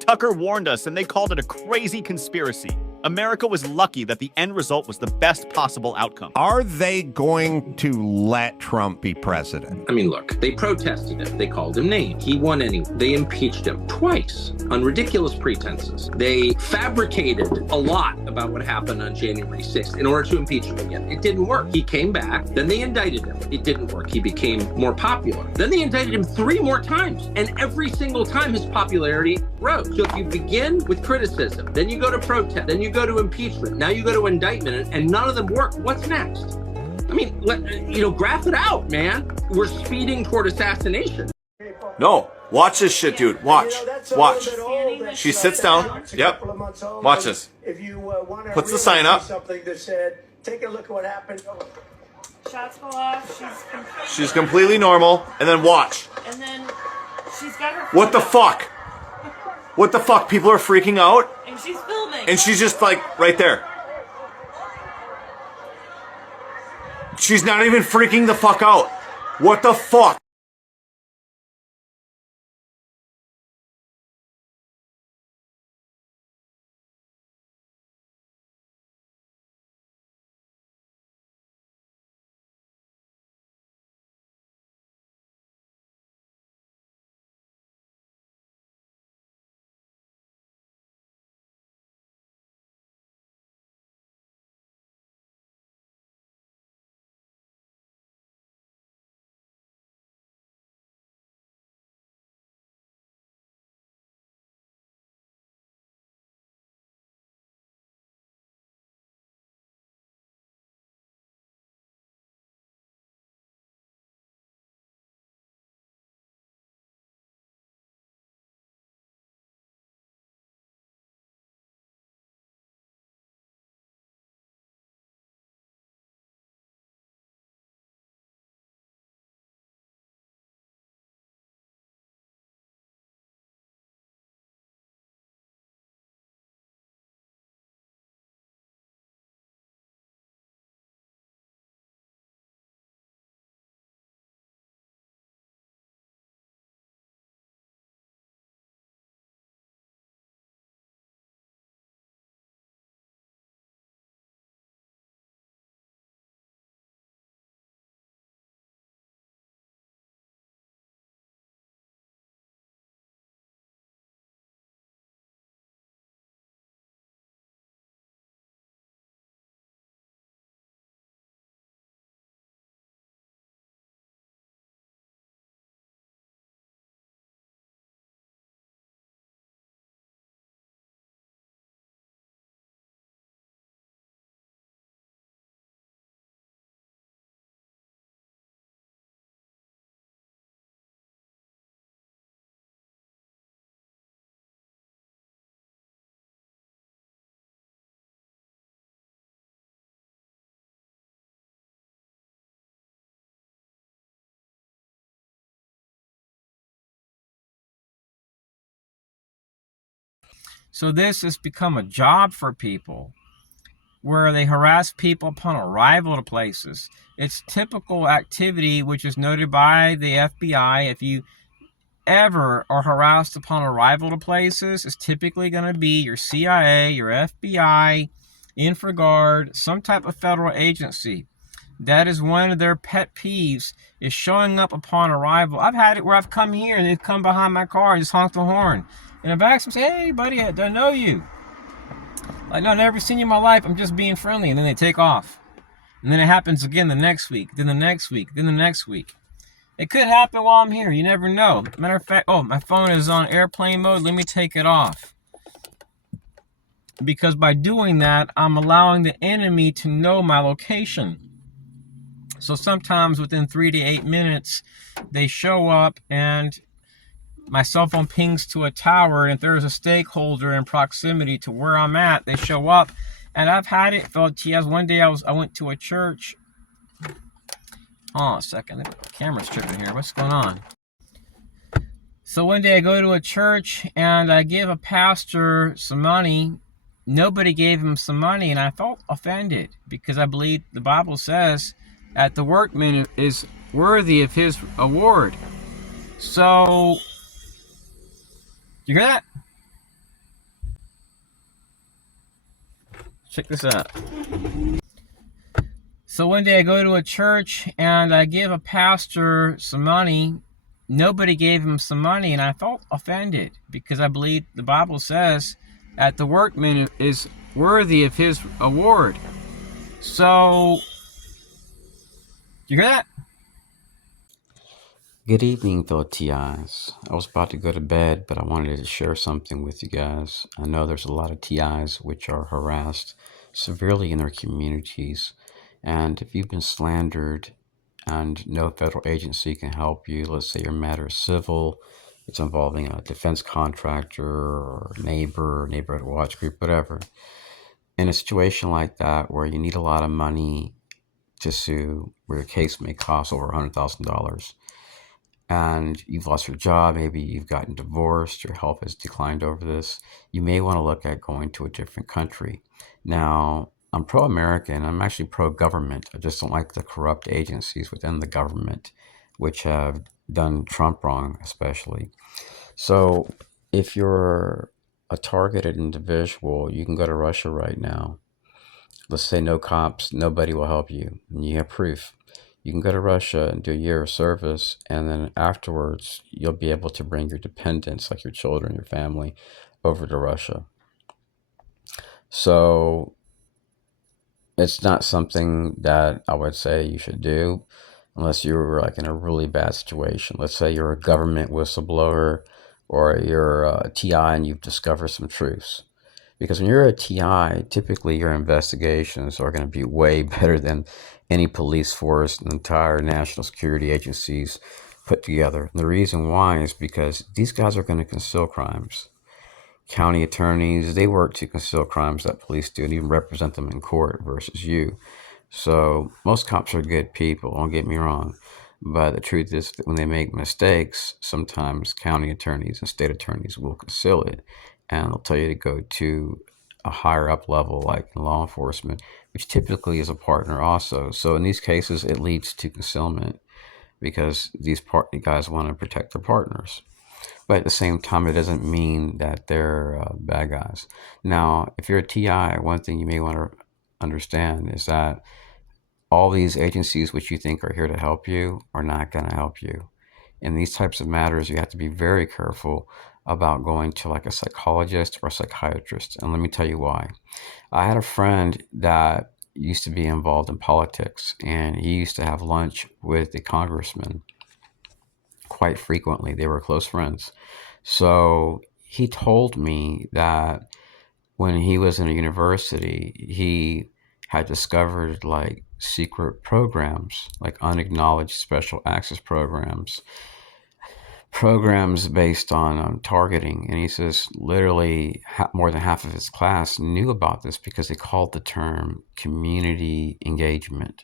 Tucker warned us and they called it a crazy conspiracy. America was lucky that the end result was the best possible outcome. Are they going to let Trump be president? I mean, look, they protested him. They called him names. He won anyway. They impeached him twice on ridiculous pretenses. They fabricated a lot about what happened on January 6th in order to impeach him again. It didn't work. He came back. Then they indicted him. It didn't work. He became more popular. Then they indicted him 3 more times. And every single time his popularity rose. So if you begin with criticism, then you go to protest, then you go to impeachment, now you go to indictment, and none of them work. What's next? I mean, graph it out, man. We're speeding toward assassination. No, watch this shit, dude. Watch. Watch. She sits down. Yep. Watch this. Puts the sign up. Take a look at what happened. Shots go off. She's completely normal. And then watch. And then she's got her. What the fuck? What the fuck? People are freaking out. And she's filming. And she's just like right there. She's not even freaking the fuck out. What the fuck? So this has become a job for people where they harass people upon arrival to places. It's typical activity which is noted by the FBI. If you ever are harassed upon arrival to places, it's typically going to be your CIA, your FBI, InfraGard, some type of federal agency. That is one of their pet peeves, is showing up upon arrival. I've had it where I've come here and they've come behind my car and just honked the horn. And I've asked them, say, hey, buddy, I don't know you. Like, no, I've never seen you in my life. I'm just being friendly. And then they take off. And then it happens again the next week, then the next week, then the next week. It could happen while I'm here. You never know. Matter of fact, oh, my phone is on airplane mode. Let me take it off. Because by doing that, I'm allowing the enemy to know my location. So sometimes within 3 to 8 minutes, they show up and my cell phone pings to a tower, and if there's a stakeholder in proximity to where I'm at, they show up. And I've had it, felt yes. One day I went to a church. Hold on a second, the camera's tripping here. What's going on? So one day I go to a church and I give a pastor some money. Nobody gave him some money, and I felt offended because I believe the Bible says that the workman is worthy of his award. So, you hear that? Check this out. So one day I go to a church and I give a pastor some money. Nobody gave him some money, and I felt offended because I believe the Bible says that the workman is worthy of his award. So, you hear that? Good evening, though, TIs. I was about to go to bed, but I wanted to share something with you guys. I know there's a lot of TIs which are harassed severely in their communities. And if you've been slandered and no federal agency can help you, let's say your matter is civil, it's involving a defense contractor or neighbor, neighborhood watch group, whatever. In a situation like that where you need a lot of money to sue, where your case may cost over $100,000, and you've lost your job, maybe you've gotten divorced, your health has declined over this, you may want to look at going to a different country. Now, I'm pro-American. I'm actually pro-government. I just don't like the corrupt agencies within the government, which have done Trump wrong, especially. So if you're a targeted individual, you can go to Russia right now. Let's say no cops, nobody will help you, and you have proof. You can go to Russia and do a year of service, and then afterwards, you'll be able to bring your dependents, like your children, your family, over to Russia. So it's not something that I would say you should do unless you're like in a really bad situation. Let's say you're a government whistleblower or you're a TI and you've discovered some truths. Because when you're a TI, typically your investigations are going to be way better than any police force and entire national security agencies put together. And the reason why is because these guys are going to conceal crimes. County attorneys, they work to conceal crimes that police do and even represent them in court versus you. So most cops are good people, don't get me wrong. But the truth is that when they make mistakes, sometimes county attorneys and state attorneys will conceal it. And they'll tell you to go to a higher up level like law enforcement, which typically is a partner also. So in these cases, it leads to concealment because these guys want to protect their partners. But at the same time, it doesn't mean that they're bad guys. Now, if you're a TI, one thing you may want to understand is that all these agencies which you think are here to help you are not going to help you. In these types of matters, you have to be very careful about going to like a psychologist or a psychiatrist. And let me tell you why. I had a friend that used to be involved in politics, and he used to have lunch with the congressman quite frequently. They were close friends. So he told me that when he was in a university, he had discovered like secret programs, like unacknowledged special access programs based on targeting. And he says literally more than half of his class knew about this because they called the term community engagement.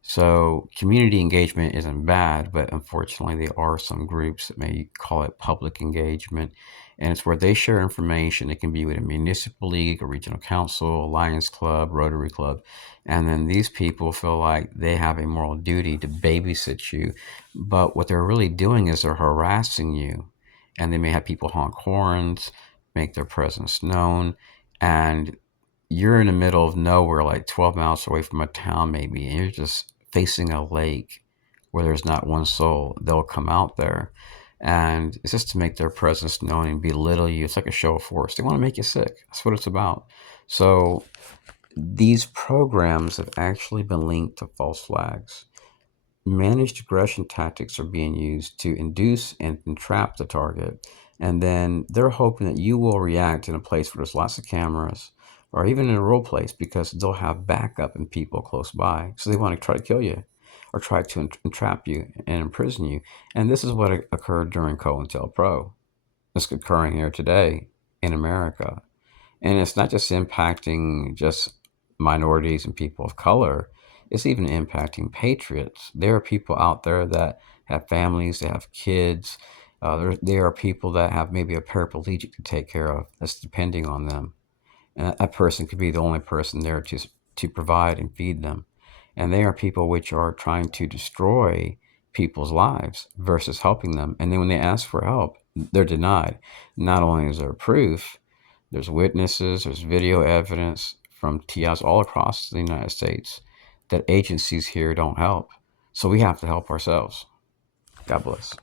So community engagement isn't bad, but unfortunately there are some groups that may call it public engagement. And it's where they share information. It can be with a municipal league, a regional council, a Lions Club, Rotary Club. And then these people feel like they have a moral duty to babysit you. But what they're really doing is they're harassing you. And they may have people honk horns, make their presence known. And you're in the middle of nowhere, like 12 miles away from a town maybe, and you're just facing a lake where there's not one soul. They'll come out there, and it's just to make their presence known and belittle you. It's like a show of force. They want to make you sick. That's what it's about. So these programs have actually been linked to false flags. Managed aggression tactics are being used to induce and entrap the target. And then they're hoping that you will react in a place where there's lots of cameras, or even in a rural place, because they'll have backup and people close by. So they want to try to kill you or try to entrap you and imprison you. And this is what occurred during COINTELPRO. It's occurring here today in America. And it's not just impacting just minorities and people of color. It's even impacting patriots. There are people out there that have families, they have kids. There are people that have maybe a paraplegic to take care of that's depending on them. And that person could be the only person there to provide and feed them. And they are people which are trying to destroy people's lives versus helping them. And then when they ask for help, they're denied. Not only is there proof, there's witnesses, there's video evidence from TIs all across the United States that agencies here don't help. So we have to help ourselves. God bless.